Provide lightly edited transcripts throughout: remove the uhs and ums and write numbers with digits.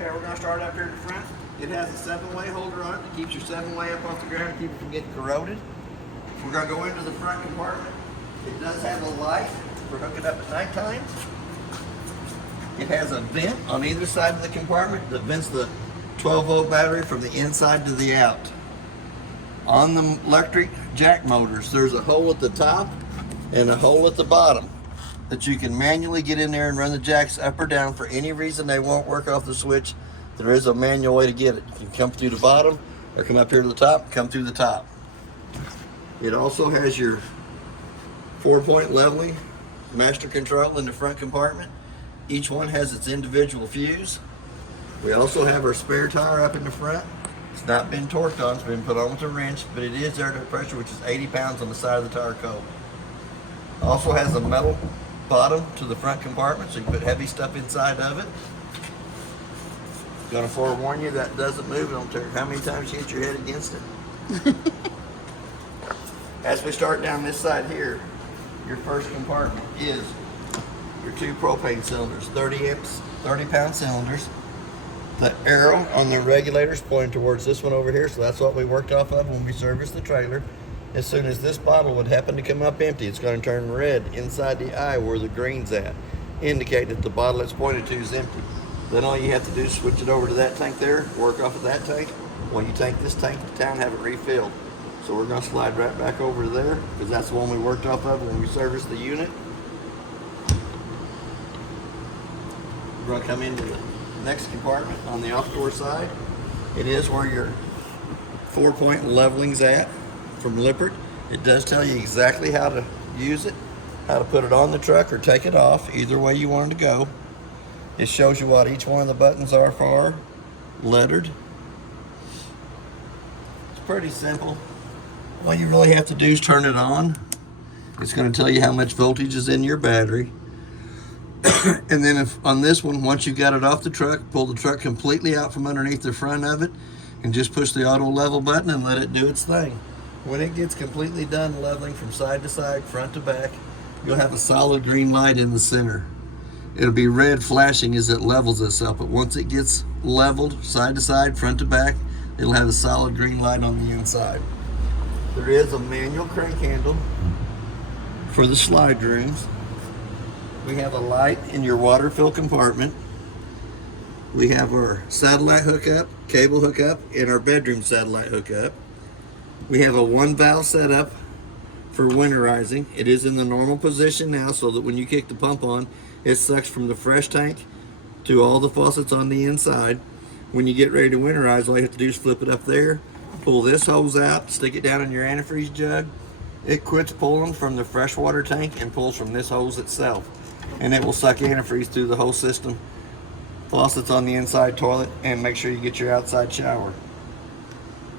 Okay, we're going to start up here in the front. It has a 7-way holder on it that keeps your 7-way up off the ground, keep it from getting corroded. We're going to go into the front compartment. It does have a light for hooking up at nighttime. It has a vent on either side of the compartment that vents the 12-volt battery from the inside to the out. On the electric jack motors, there's a hole at the top and a hole at the bottom that you can manually get in there and run the jacks up or down. For any reason they won't work off the switch, there is a manual way to get it. You can come through the bottom or come up here to the top, come through the top. It also has your 4-point leveling master control in the front compartment. Each one has its individual fuse. We also have our spare tire up in the front. It's not been torqued on, it's been put on with a wrench, but it is air to pressure, which is 80 pounds on the side of the tire coat. Also has a metal bottom to the front compartment, so you can put heavy stuff inside of it. Gonna forewarn you, that doesn't move. I don't care how many times you hit your head against it. As we start down this side here, your first compartment is your 2 propane cylinders, 30-pound cylinders. The arrow on the regulator is pointing towards this one over here, so that's what we worked off of when we serviced the trailer. As soon as this bottle would happen to come up empty, it's going to turn red inside the eye where the green's at, indicate that the bottle it's pointed to is empty. Then all you have to do is switch it over to that tank there, work off of that tank. When you take this tank to town, have it refilled. So we're going to slide right back over to there, because that's the one we worked off of when we serviced the unit. We're going to come into the next compartment on the off-door side. It is where your 4-point leveling's at from Lippert. It does tell you exactly how to use it, how to put it on the truck or take it off, either way you want it to go. It shows you what each one of the buttons are for, lettered. It's pretty simple. All you really have to do is turn it on. It's going to tell you how much voltage is in your battery. And then if on this one, once you got it off the truck, pull the truck completely out from underneath the front of it and just push the auto level button and let it do its thing. When it gets completely done leveling from side to side, front to back, you'll have a solid green light in the center. It'll be red flashing as it levels itself, but once it gets leveled side to side, front to back, it'll have a solid green light on the inside. There is a manual crank handle for the slide rooms. We have a light in your water fill compartment. We have our satellite hookup, cable hookup, and our bedroom satellite hookup. We have a 1-valve setup for winterizing. It is in the normal position now, so that when you kick the pump on, it sucks from the fresh tank to all the faucets on the inside. When you get ready to winterize, all you have to do is flip it up there, pull this hose out, stick it down in your antifreeze jug. It quits pulling from the freshwater tank and pulls from this hose itself. And it will suck antifreeze through the whole system, faucets on the inside toilet, and make sure you get your outside shower.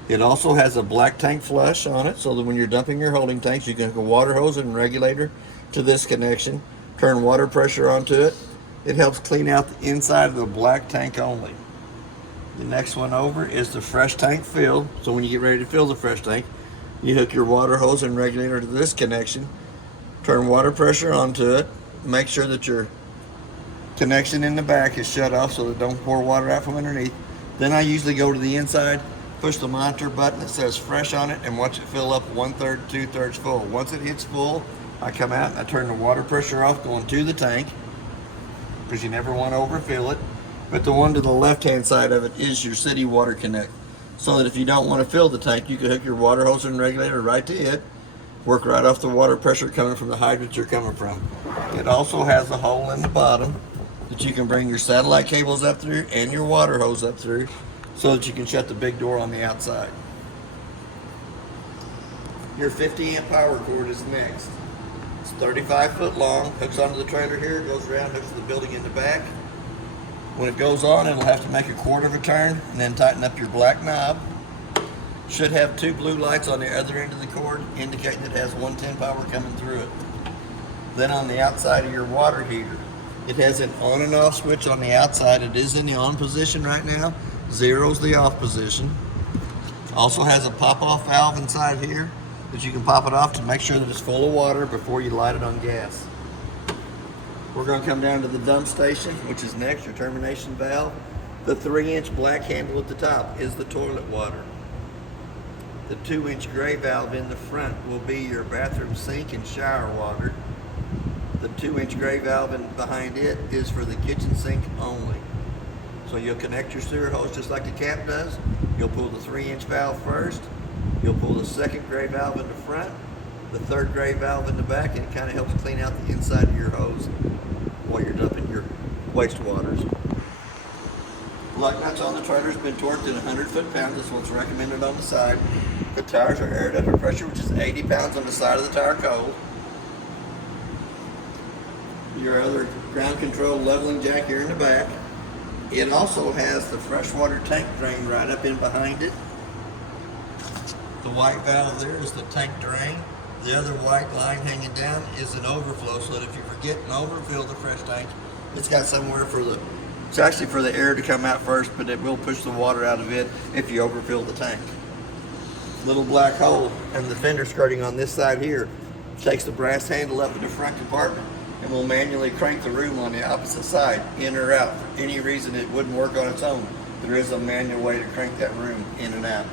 It also has a black tank flush on it, so that when you're dumping your holding tanks, you can hook a water hose and regulator to this connection, turn water pressure onto it. It helps clean out the inside of the black tank only. The next one over is the fresh tank fill. So when you get ready to fill the fresh tank, you hook your water hose and regulator to this connection, turn water pressure onto it, make sure that your connection in the back is shut off so that don't pour water out from underneath. Then I usually go to the inside, push the monitor button that says fresh on it, and watch it fill up 1/3, 2/3 full. Once it hits full, I come out and I turn the water pressure off going to the tank, because you never want to overfill it. But the one to the left-hand side of it is your city water connect, so that if you don't want to fill the tank, you can hook your water hose and regulator right to it, work right off the water pressure coming from the hydrant you're coming from. It also has a hole in the bottom that you can bring your satellite cables up through and your water hose up through, so that you can shut the big door on the outside. Your 50-amp power cord is next. It's 35 foot long, hooks onto the trailer here, goes around, hooks to the building in the back. When it goes on, it'll have to make a quarter of a turn and then tighten up your black knob. Should have 2 blue lights on the other end of the cord, indicating it has 110 power coming through it. Then on the outside of your water heater, it has an on and off switch on the outside. It is in the on position right now. 0's the off position. Also has a pop-off valve inside here that you can pop it off to make sure that it's full of water before you light it on gas. We're going to come down to the dump station, which is next, your termination valve. The 3-inch black handle at the top is the toilet water. The 2-inch gray valve in the front will be your bathroom sink and shower water. The 2-inch gray valve behind it is for the kitchen sink only. So you'll connect your sewer hose just like the cap does. You'll pull the 3-inch valve first. You'll pull the 2nd gray valve in the front, the 3rd gray valve in the back, and it kind of helps clean out the inside of your hose while you're dumping your wastewaters. Lug nuts on the trailer has been torqued at 100 foot-pounds. That's what's recommended on the side. The tires are aired under pressure, which is 80 pounds on the side of the tire cold. Your other ground control leveling jack here in the back. It also has the freshwater tank drain right up in behind it. The white valve there is the tank drain. The other white line hanging down is an overflow, so that if you forget and overfill the fresh tank, it's got somewhere it's actually for the air to come out first, but it will push the water out of it if you overfill the tank. Little black hole and the fender skirting on this side here takes the brass handle up in the front compartment and will manually crank the room on the opposite side, in or out. For any reason it wouldn't work on its own, there is a manual way to crank that room in and out.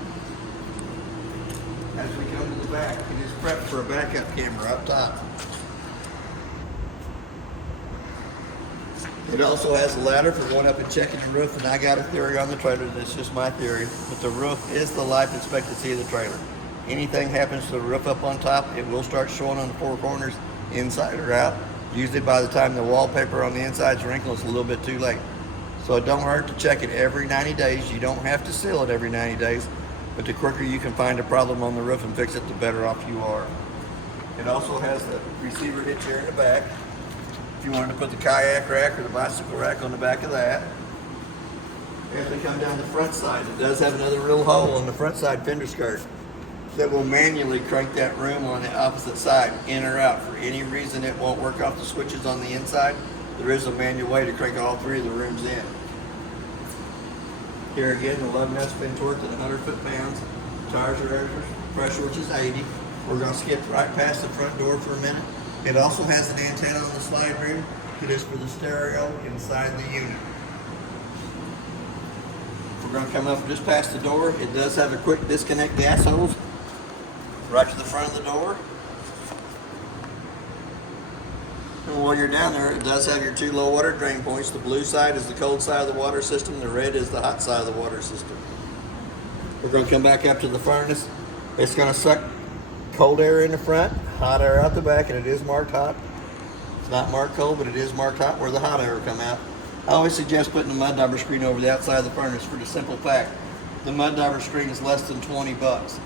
As we come to the back, it is prepped for a backup camera up top. It also has a ladder for going up and checking the roof, and I got a theory on the trailer. That's just my theory, but the roof is the life expectancy of the trailer. Anything happens to the roof up on top, it will start showing on the 4 corners, inside or out. Usually by the time the wallpaper on the inside is wrinkled, it's a little bit too late. So it don't hurt to check it every 90 days. You don't have to seal it every 90 days, but the quicker you can find a problem on the roof and fix it, the better off you are. It also has the receiver hitch here in the back. If you wanted to put the kayak rack or the bicycle rack on the back of that. As we come down the front side, it does have another little hole on the front side fender skirt that will manually crank that room on the opposite side, in or out. For any reason it won't work off the switches on the inside, there is a manual way to crank all 3 of the rooms in. Here again, the lug nut's been torqued at 100 foot-pounds. Tires are air pressure, which is 80. We're going to skip right past the front door for a minute. It also has an antenna on the slide rear. It is for the stereo inside the unit. We're going to come up just past the door. It does have a quick disconnect gas hose right to the front of the door. And while you're down there, it does have your 2 low water drain points. The blue side is the cold side of the water system. The red is the hot side of the water system. We're going to come back up to the furnace. It's going to suck cold air in the front, hot air out the back, and it is marked hot. It's not marked cold, but it is marked hot where the hot air will come out. I always suggest putting a mud dauber screen over the outside of the furnace for the simple fact the mud dauber screen is less than 20 bucks.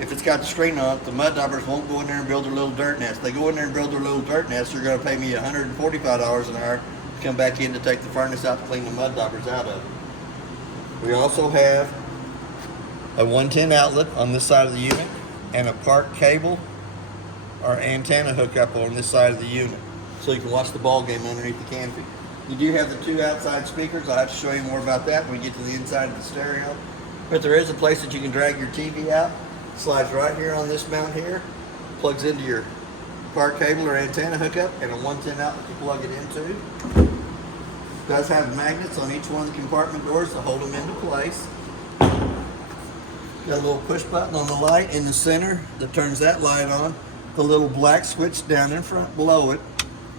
If it's got the screen on it, the mud daubers won't go in there and build their little dirt nest. They go in there and build their little dirt nest, they're going to pay me $145 an hour to come back in to take the furnace out to clean the mud daubers out of it. We also have a 110 outlet on this side of the unit and a park cable or antenna hookup on this side of the unit, so you can watch the ball game underneath the canopy. You do have the 2 outside speakers. I'll have to show you more about that when we get to the inside of the stereo. But there is a place that you can drag your TV out. It slides right here on this mount here, plugs into your park cable or antenna hookup, and a 110 outlet to plug it into. It does have magnets on each one of the compartment doors to hold them into place. Got a little push button on the light in the center that turns that light on. The little black switch down in front below it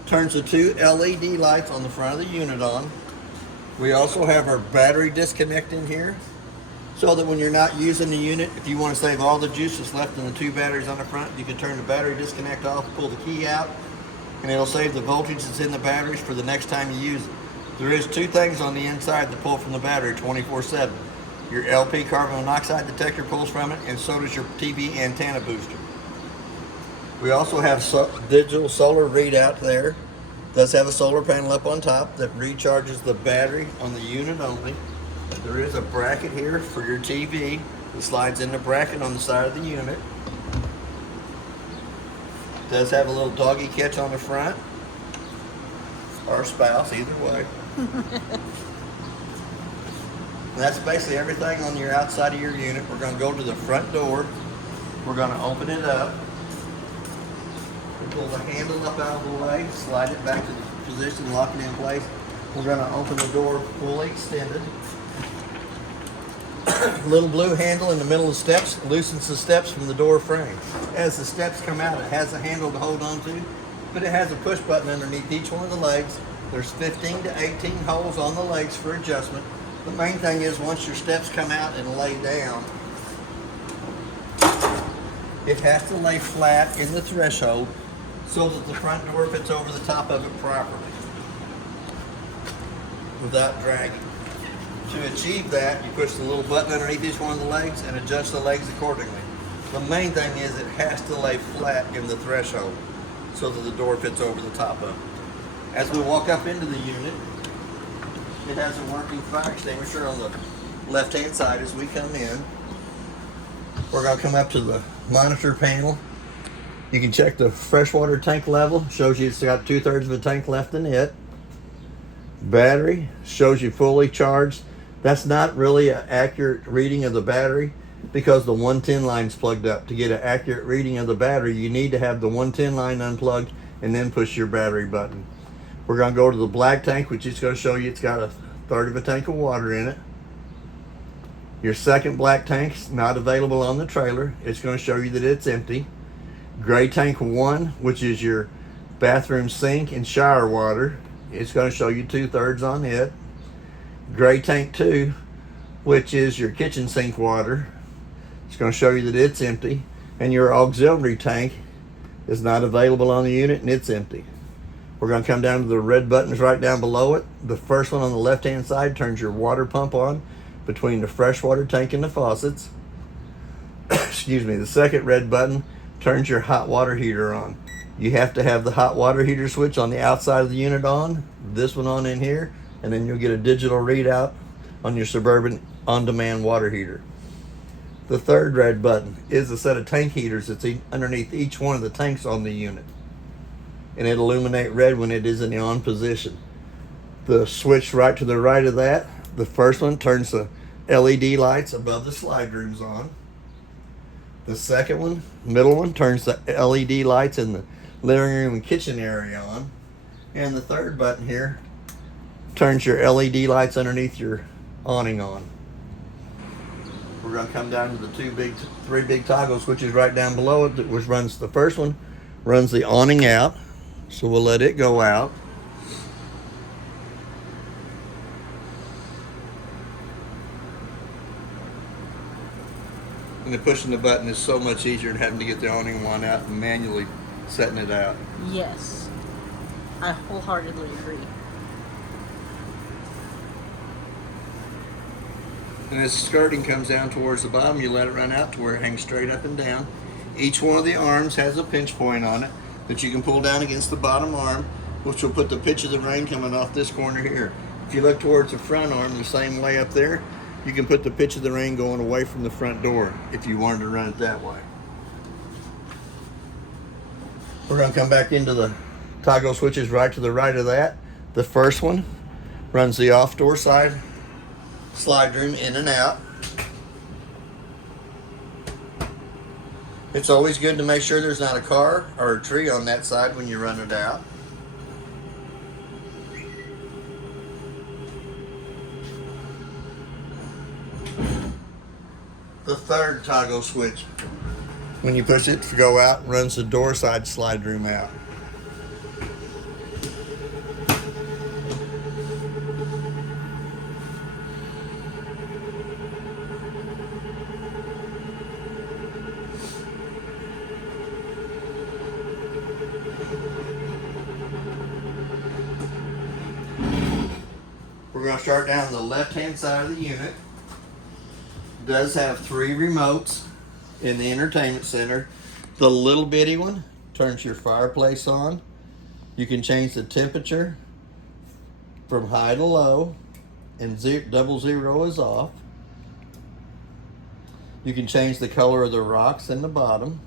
turns the 2 LED lights on the front of the unit on. We also have our battery disconnect in here, so that when you're not using the unit, if you want to save all the juice that's left in the 2 batteries on the front, you can turn the battery disconnect off, pull the key out, and it'll save the voltage that's in the batteries for the next time you use it. There is 2 things on the inside that pull from the battery 24/7. Your LP carbon monoxide detector pulls from it, and so does your TV antenna booster. We also have digital solar readout there. It does have a solar panel up on top that recharges the battery on the unit only. There is a bracket here for your TV. It slides in the bracket on the side of the unit. It does have a little doggy catch on the front, or spouse, either way. And that's basically everything on your outside of your unit. We're going to go to the front door. We're going to open it up. We pull the handle up out of the way, slide it back to the position, lock it in place. We're going to open the door fully extended. Little blue handle in the middle of the steps loosens the steps from the door frame. As the steps come out, it has a handle to hold on to, but it has a push button underneath each one of the legs. There's 15 to 18 holes on the legs for adjustment. The main thing is once your steps come out and lay down, it has to lay flat in the threshold so that the front door fits over the top of it properly without dragging. To achieve that, you push the little button underneath each one of the legs and adjust the legs accordingly. The main thing is it has to lay flat in the threshold so that the door fits over the top of it. As we walk up into the unit, it has a working fire extinguisher on the left-hand side as we come in. We're going to come up to the monitor panel. You can check the freshwater tank level. Shows you it's got 2/3 of a tank left in it. Battery shows you fully charged. That's not really an accurate reading of the battery because the 110 line's plugged up. To get an accurate reading of the battery, you need to have the 110 line unplugged and then push your battery button. We're going to go to the black tank, which is going to show you it's got 1/3 of a tank of water in it. Your second black tank's not available on the trailer. It's going to show you that it's empty. Gray tank 1, which is your bathroom sink and shower water, it's going to show you 2/3 on it. Gray tank 2, which is your kitchen sink water, it's going to show you that it's empty. And your auxiliary tank is not available on the unit and it's empty. We're going to come down to the red buttons right down below it. The first one on the left hand side turns your water pump on between the freshwater tank and the faucets. Excuse me. The second red button turns your hot water heater on. You have to have the hot water heater switch on the outside of the unit on, this one on in here, and then you'll get a digital readout on your Suburban on-demand water heater. The third red button is a set of tank heaters that's underneath each one of the tanks on the unit, and it'll illuminate red when it is in the on position. The switch right to the right of that, the first one turns the LED lights above the slide rooms on. The second one, middle one, turns the LED lights in the living room and kitchen area on. And the third button here turns your LED lights underneath your awning on. We're going to come down to the three big toggle switches right down below it, which runs, the first one runs the awning out. So we'll let it go out. And the pushing the button is so much easier than having to get the awning one out and manually setting it out. Yes, I wholeheartedly agree. And as the skirting comes down towards the bottom, you let it run out to where it hangs straight up and down. Each one of the arms has a pinch point on it that you can pull down against the bottom arm, which will put the pitch of the rain coming off this corner here. If you look towards the front arm the same way up there, you can put the pitch of the rain going away from the front door if you wanted to run it that way. We're going to come back into the toggle switches right to the right of that. The first one runs the off door side slide room in and out. It's always good to make sure there's not a car or a tree on that side when you run it out. The third toggle switch, when you push it to go out, runs the door side slide room out. We're going to start down the left-hand side of the unit. It does have 3 remotes in the entertainment center. The little bitty one turns your fireplace on. You can change the temperature from high to low, and 00 is off. You can change the color of the rocks in the bottom.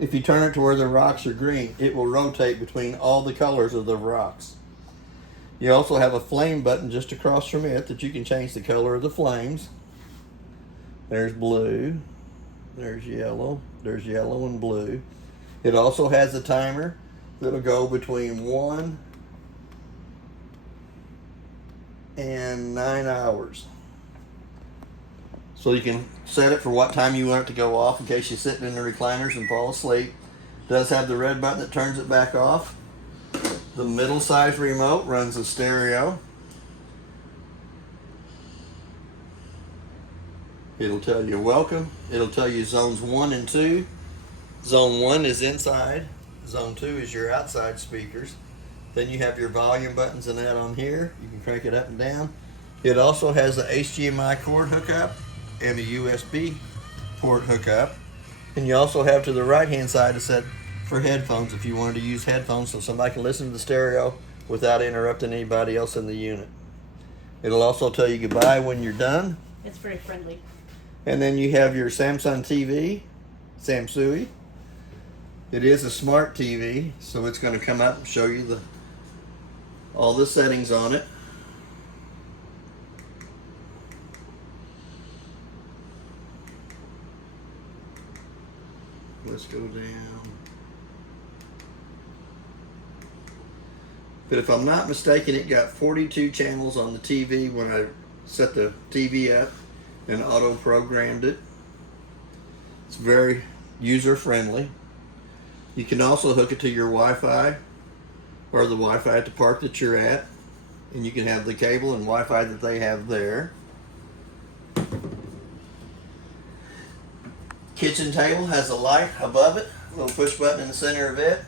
If you turn it to where the rocks are green, it will rotate between all the colors of the rocks. You also have a flame button just across from it that you can change the color of the flames. There's blue, there's yellow and blue. It also has a timer that'll go between 1 and 9 hours. So you can set it for what time you want it to go off in case you're sitting in the recliners and fall asleep. It does have the red button that turns it back off. The middle size remote runs a stereo. It'll tell you welcome. It'll tell you zones 1 and 2. Zone 1 is inside. Zone 2 is your outside speakers. Then you have your volume buttons and that on here. You can crank it up and down. It also has a HDMI cord hookup and a USB port hookup. And you also have to the right hand side a set for headphones if you wanted to use headphones so somebody can listen to the stereo without interrupting anybody else in the unit. It'll also tell you goodbye when you're done. It's very friendly. And then you have your Samsung TV, Samsui. It is a smart TV, so it's going to come up and show you all the settings on it. Let's go down. But if I'm not mistaken, it got 42 channels on the TV when I set the TV up and auto programmed it. It's very user friendly. You can also hook it to your Wi-Fi or the Wi-Fi at the park that you're at, and you can have the cable and Wi-Fi that they have there. Kitchen table has a light above it, a little push button in the center of it.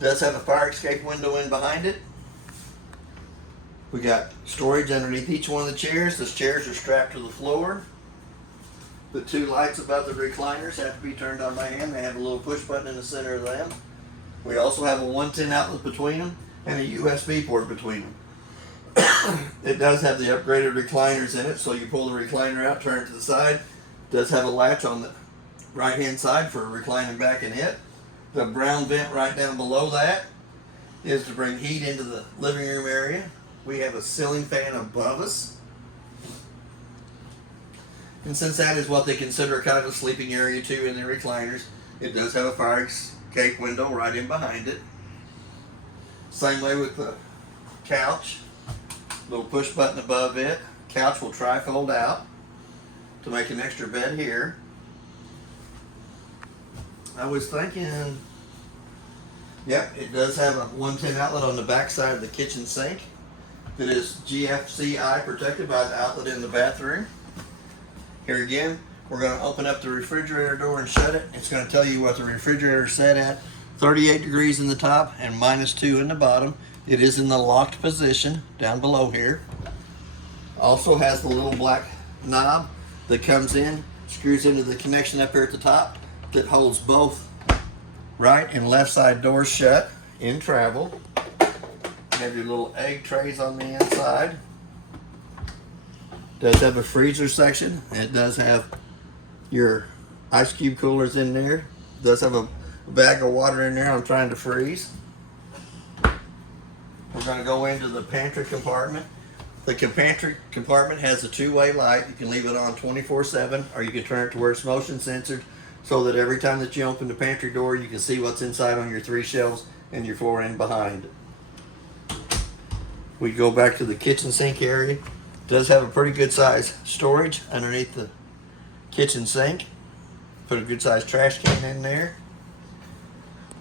Does have a fire escape window in behind it. We got storage underneath each one of the chairs. Those chairs are strapped to the floor. The 2 lights above the recliners have to be turned on by hand. They have a little push button in the center of them. We also have a 110 outlet between them and a USB port between them. It does have the upgraded recliners in it, so you pull the recliner out, turn it to the side. It does have a latch on the right hand side for reclining back in it. The brown vent right down below that is to bring heat into the living room area. We have a ceiling fan above us. And since that is what they consider kind of a sleeping area too in the recliners, it does have a fire escape window right in behind it. Same way with the couch. Little push button above it. Couch will tri-fold out to make an extra bed here. I was thinking, yep, it does have a 110 outlet on the back side of the kitchen sink that is GFCI protected by the outlet in the bathroom. Here again, we're going to open up the refrigerator door and shut it. It's going to tell you what the refrigerator is set at. 38 degrees in the top and -2 in the bottom. It is in the locked position down below here. Also has the little black knob that comes in, screws into the connection up here at the top that holds both right and left side doors shut in travel. You have your little egg trays on the inside. Does have a freezer section. It does have your ice cube coolers in there. It does have a bag of water in there I'm trying to freeze. We're going to go into the pantry compartment. The pantry compartment has a 2-way light. You can leave it on 24/7 or you can turn it to where it's motion censored so that every time that you open the pantry door you can see what's inside on your 3 shelves and your 4 in behind. We go back to the kitchen sink area. It does have a pretty good size storage underneath the kitchen sink. Put a good size trash can in there.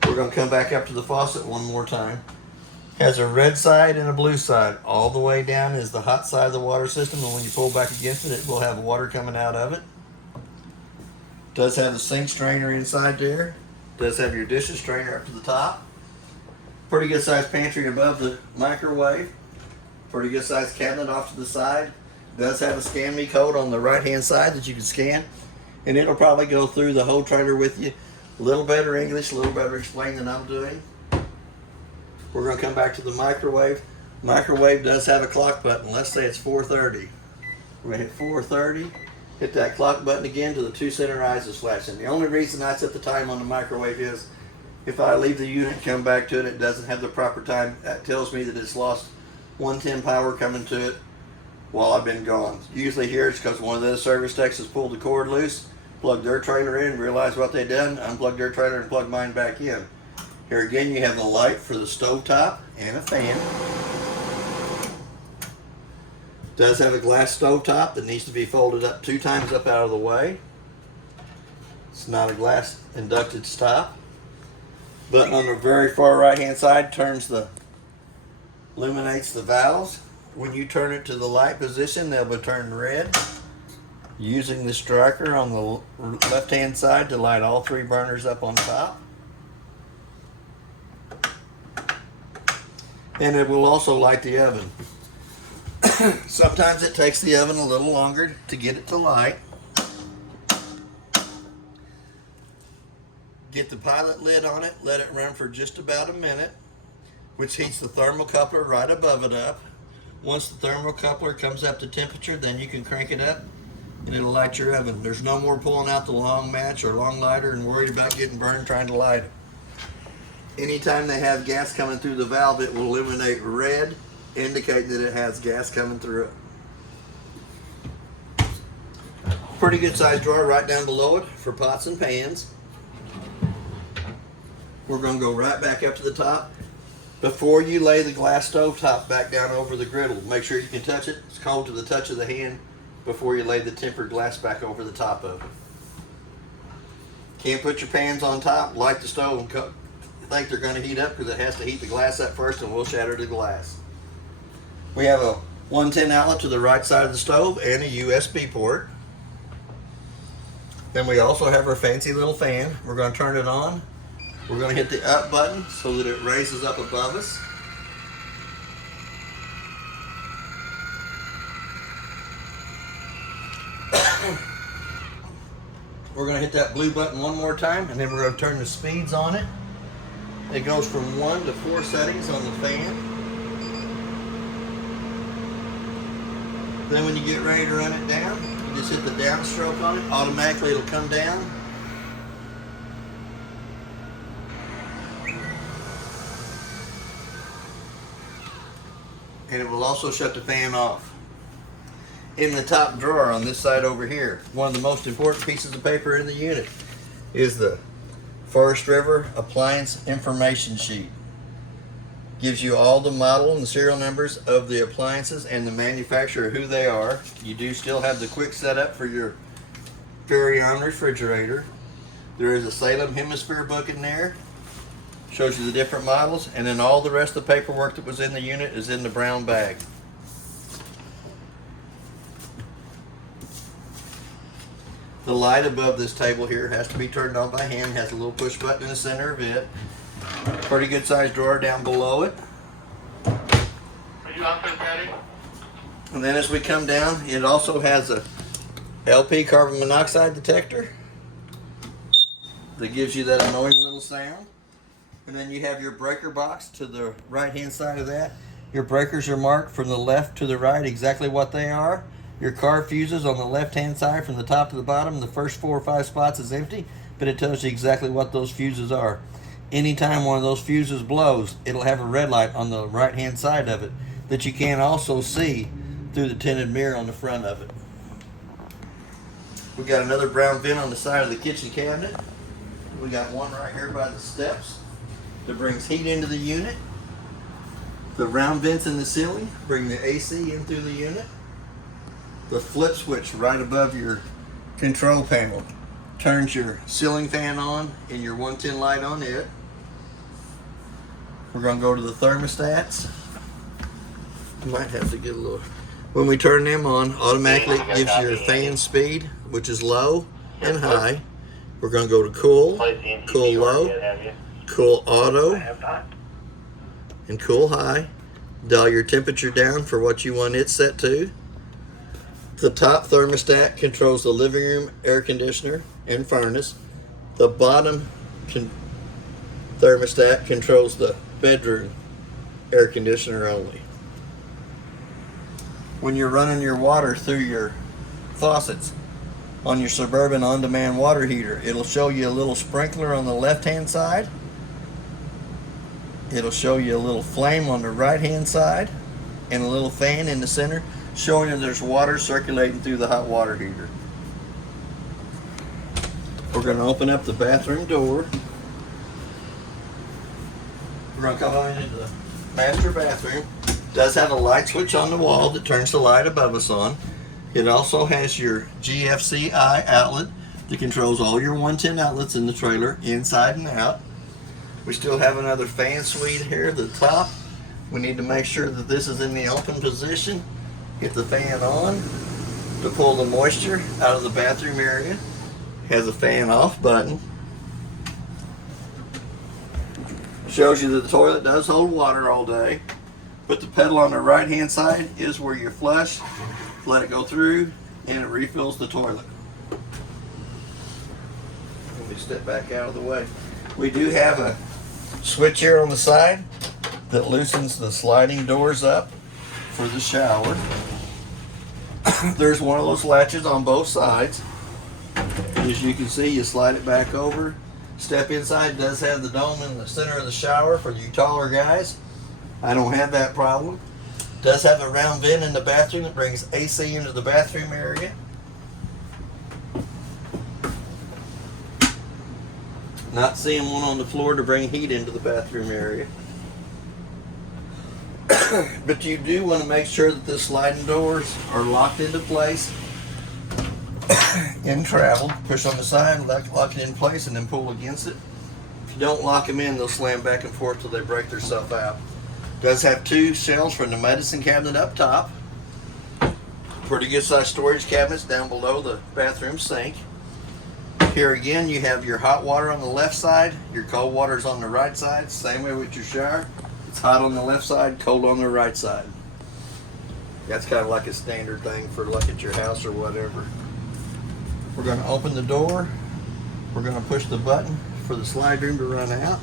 We're going to come back up to the faucet one more time. Has a red side and a blue side. All the way down is the hot side of the water system, and when you pull back against it, it will have water coming out of it. Does have a sink strainer inside there. Does have your dishes strainer up to the top. Pretty good sized pantry above the microwave. Pretty good sized cabinet off to the side. Does have a scan me code on the right hand side that you can scan, and it'll probably go through the whole trailer with you. A little better English, a little better explained than I'm doing. We're going to come back to the microwave. Microwave does have a clock button. Let's say it's 4:30. We're going to hit 4:30. Hit that clock button again till the 2 center eyes is flashing. The only reason I set the time on the microwave is if I leave the unit and come back to it, it doesn't have the proper time. That tells me that it's lost 110 power coming to it while I've been gone. Usually here it's because one of the service techs has pulled the cord loose, plugged their trailer in, realized what they done, unplugged their trailer and plugged mine back in. Here again, you have a light for the stovetop and a fan. Does have a glass stovetop that needs to be folded up 2 times up out of the way. It's not a glass inducted stop. Button on the very far right hand side illuminates the valves. When you turn it to the light position, they'll be turned red. Using the striker on the left hand side to light all 3 burners up on top. And it will also light the oven. Sometimes it takes the oven a little longer to get it to light. Get the pilot lid on it, let it run for just about a minute, which heats the thermocoupler right above it up. Once the thermocoupler comes up to temperature, then you can crank it up and it'll light your oven. There's no more pulling out the long match or long lighter and worried about getting burned trying to light it. Anytime they have gas coming through the valve, it will illuminate red, indicating that it has gas coming through it. Pretty good sized drawer right down below it for pots and pans. We're going to go right back up to the top. Before you lay the glass stove top back down over the griddle, make sure you can touch it. It's cold to the touch of the hand before you lay the tempered glass back over the top of it. Can't put your pans on top, light the stove and cook. Think they're going to heat up because it has to heat the glass up first and we'll shatter the glass. We have a 110 outlet to the right side of the stove and a USB port. Then we also have our fancy little fan. We're going to turn it on. We're going to hit the up button so that it raises up above us. We're going to hit that blue button one more time and then we're going to turn the speeds on it. It goes from 1 to 4 settings on the fan. Then when you get ready to run it down, you just hit the downstroke on it. Automatically it'll come down. And it will also shut the fan off. In the top drawer on this side over here, one of the most important pieces of paper in the unit is the Forest River Appliance Information Sheet. Gives you all the model and the serial numbers of the appliances and the manufacturer, who they are. You do still have the quick setup for your very own refrigerator. There is a Salem Hemisphere book in there. Shows you the different models, and then all the rest of the paperwork that was in the unit is in the brown bag. The light above this table here has to be turned on by hand. It has a little push button in the center of it. Pretty good sized drawer down below it. Are you out there, Patty? And then as we come down, it also has a LP carbon monoxide detector that gives you that annoying little sound. And then you have your breaker box to the right hand side of that. Your breakers are marked from the left to the right exactly what they are. Your car fuses on the left hand side from the top to the bottom. The first 4 or 5 spots is empty, but it tells you exactly what those fuses are. Anytime one of those fuses blows, it'll have a red light on the right hand side of it that you can also see through the tinted mirror on the front of it. We got another brown vent on the side of the kitchen cabinet. We got one right here by the steps that brings heat into the unit. The round vents in the ceiling bring the AC in through the unit. The flip switch right above your control panel turns your ceiling fan on and your 110 light on it. We're going to go to the thermostats. You might have to get a little. When we turn them on, automatically it gives you your fan speed, which is low and high. We're going to go to cool, cool low, cool auto, and cool high. Dial your temperature down for what you want it set to. The top thermostat controls the living room air conditioner and furnace. The bottom thermostat controls the bedroom air conditioner only. When you're running your water through your faucets on your Suburban on-demand water heater, it'll show you a little sprinkler on the left-hand side. It'll show you a little flame on the right-hand side and a little fan in the center, showing you there's water circulating through the hot water heater. We're going to open up the bathroom door. We're gonna come on into the master bathroom. Does have a light switch on the wall that turns the light above us on. It also has your GFCI outlet that controls all your 110 outlets in the trailer, inside and out. We still have another fan suite here at the top. We need to make sure that this is in the open position. Get the fan on to pull the moisture out of the bathroom area. Has a fan off button. Shows you that the toilet does hold water all day. Put the pedal on the right hand side is where you flush. Let it go through and it refills the toilet. Let me step back out of the way. We do have a switch here on the side that loosens the sliding doors up for the shower. There's one of those latches on both sides. As you can see, you slide it back over. Step inside. Does have the dome in the center of the shower for you taller guys. I don't have that problem. Does have a round vent in the bathroom that brings AC into the bathroom area. Not seeing one on the floor to bring heat into the bathroom area. But you do want to make sure that the sliding doors are locked into place in travel. Push on the side, lock it in place, and then pull against it. If you don't lock them in, they'll slam back and forth till they break themselves out. Does have two shelves for the medicine cabinet up top. Pretty good sized storage cabinets down below the bathroom sink. Here again, you have your hot water on the left side, your cold water is on the right side. Same way with your shower. It's hot on the left side, cold on the right side. That's kind of like a standard thing for like at your house or whatever. We're going to open the door. We're going to push the button for the slide room to run out.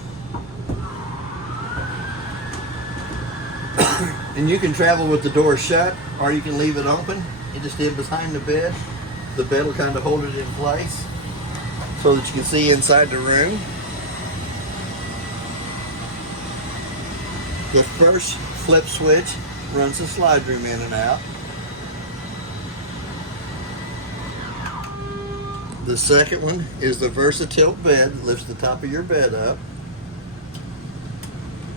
And you can travel with the door shut, or you can leave it open. You just did behind the bed. The bed will kind of hold it in place so that you can see inside the room. The first flip switch runs the slide room in and out. The second one is the VersaTilt bed that lifts the top of your bed up.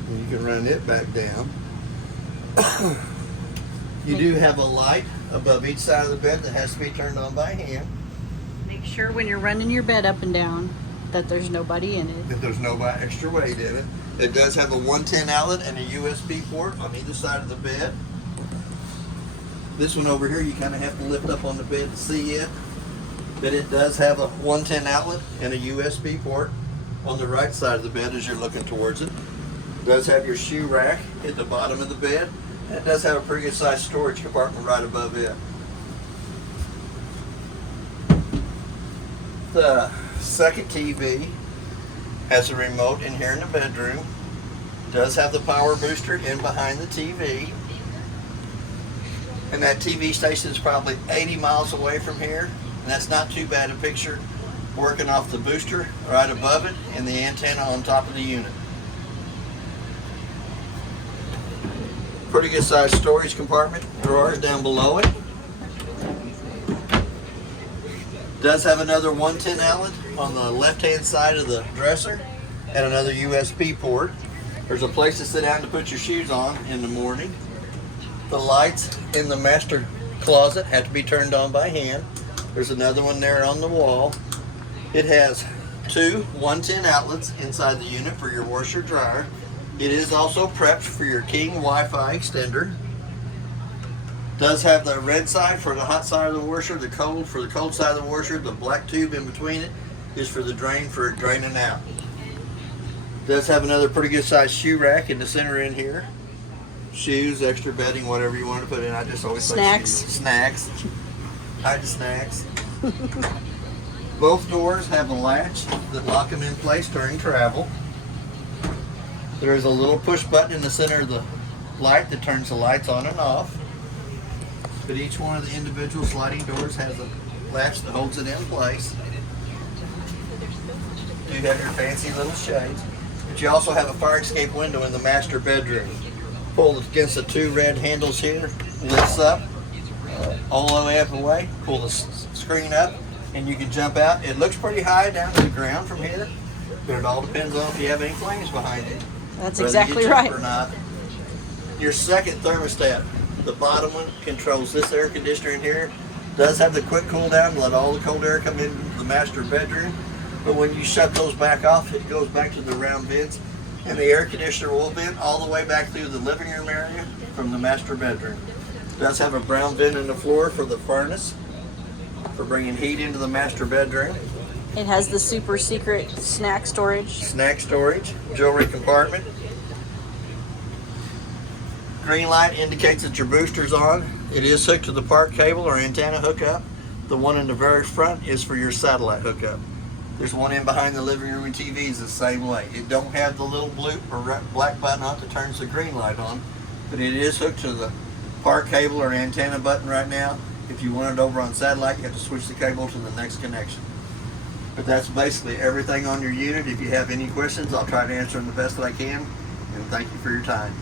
And you can run it back down. You do have a light above each side of the bed that has to be turned on by hand. Make sure when you're running your bed up and down that there's nobody in it. That there's no extra weight in it. It does have a 110 outlet and a USB port on either side of the bed. This one over here, you kind of have to lift up on the bed to see it. But it does have a 110 outlet and a USB port on the right side of the bed as you're looking towards it. It does have your shoe rack at the bottom of the bed. And it does have a pretty good sized storage compartment right above it. The second TV has a remote in here in the bedroom. Does have the power booster in behind the TV. And that TV station is probably 80 miles away from here. And that's not too bad a picture working off the booster right above it and the antenna on top of the unit. Pretty good sized storage compartment, drawers down below it. Does have another 110 outlet on the left hand side of the dresser and another USB port. There's a place to sit down to put your shoes on in the morning. The lights in the master closet have to be turned on by hand. There's another one there on the wall. It has two 110 outlets inside the unit for your washer dryer. It is also prepped for your King Wi-Fi extender. Does have the red side for the hot side of the washer, the cold for the cold side of the washer. The black tube in between it is for the drain for it draining out. Does have another pretty good sized shoe rack in the center in here. Shoes, extra bedding, whatever you want to put in. I just always Snacks. say shoes. Snacks. Hide the snacks. Both doors have a latch that lock them in place during travel. There is a little push button in the center of the light that turns the lights on and off. But each one of the individual sliding doors has a latch that holds it in place. You have your fancy little shades. But you also have a fire escape window in the master bedroom. Pull against the two red handles here, lifts up all the way up away. Pull the screen up and you can jump out. It looks pretty high down to the ground from here, but it all depends on if you have any flames behind it. That's whether exactly you jump right. or not. Your second thermostat, the bottom one, controls this air conditioner in here. Does have the quick cool down to let all the cold air come into the master bedroom. But when you shut those back off, it goes back to the round vents, and the air conditioner will vent all the way back through the living room area from the master bedroom. It does have a brown vent in the floor for the furnace, for bringing heat into the master bedroom. It has the super secret snack storage. Snack storage, jewelry compartment. Green light indicates that your booster's on. It is hooked to the park cable or antenna hookup. The one in the very front is for your satellite hookup. There's one in behind the living room and TVs the same way. It don't have the little blue or black button on it that turns the green light on, but it is hooked to the park cable or antenna button right now. If you want it over on satellite, you have to switch the cable to the next connection. But that's basically everything on your unit. If you have any questions, I'll try to answer them the best that I can. And thank you for your time.